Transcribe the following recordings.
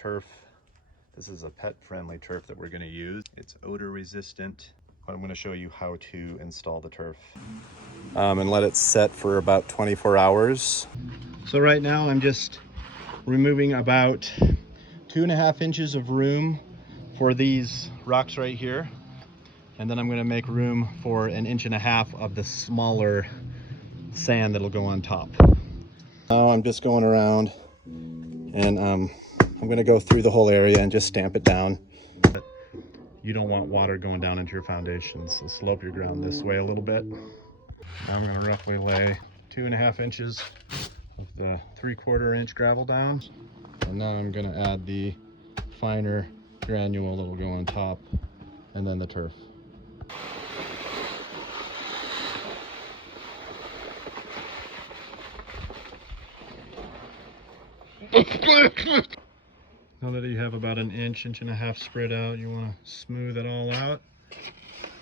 Turf. This is a pet-friendly turf that we're going to use. It's odor resistant. I'm going to show you how to install the turf. And let it set for about 24 hours. So right now I'm just removing about 2.5 inches of room for these rocks right here. And then I'm going to make room for 1.5 inches of the smaller sand that'll go on top. Now I'm just going around and I'm going to go through the whole area and just stamp it down. You don't want water going down into your foundations, so slope your ground this way a little bit. Now I'm going to roughly lay 2.5 inches of the 3/4 inch gravel down. And now I'm going to add the finer granule that will go on top, and then the turf. Now that you have about 1 inch, 1.5 inches spread out, you want to smooth it all out.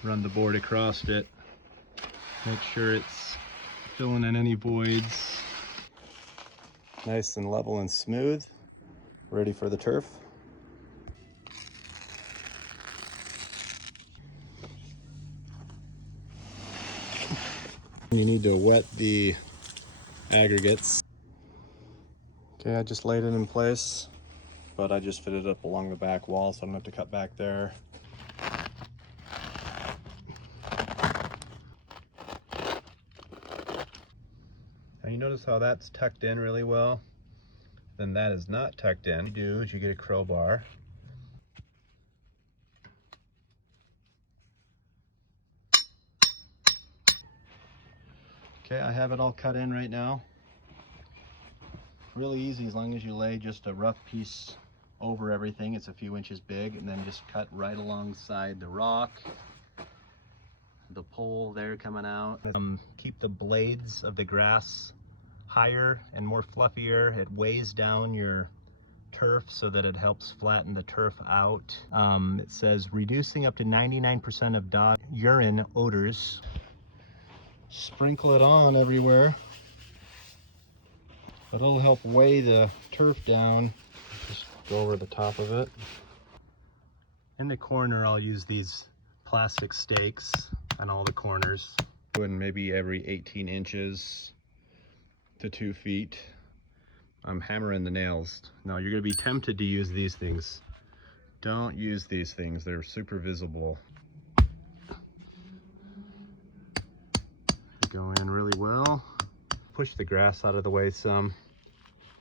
Run the board across it. Make sure it's filling in any voids. Nice and level and smooth. Ready for the turf. You need to wet the aggregates. Okay, I just laid it in place, but I just fitted it up along the back wall, so I don't have to cut back there. Now you notice how that's tucked in really well? Then that is not tucked in. What you do is you get a crowbar. Okay, I have it all cut in right now. Really easy as long as you lay just a rough piece over everything. It's a few inches big, and then just cut right alongside the rock, the pole there coming out. Keep the blades of the grass higher and more fluffier. It weighs down your turf so that it helps flatten the turf out. It says reducing up to 99% of dog urine odors. Sprinkle it on everywhere. It'll help weigh the turf down. Just go over the top of it. In the corner, I'll use these plastic stakes on all the corners. And maybe every 18 inches to 2 feet. I'm hammering the nails. Now you're gonna be tempted to use these things. Don't use these things, they're super visible. Go in really well. Push the grass out of the way some,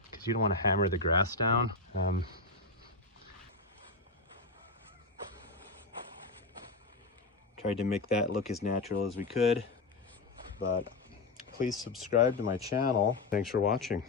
because you don't want to hammer the grass down. Tried to make that look as natural as we could, but please subscribe to my channel. Thanks for watching.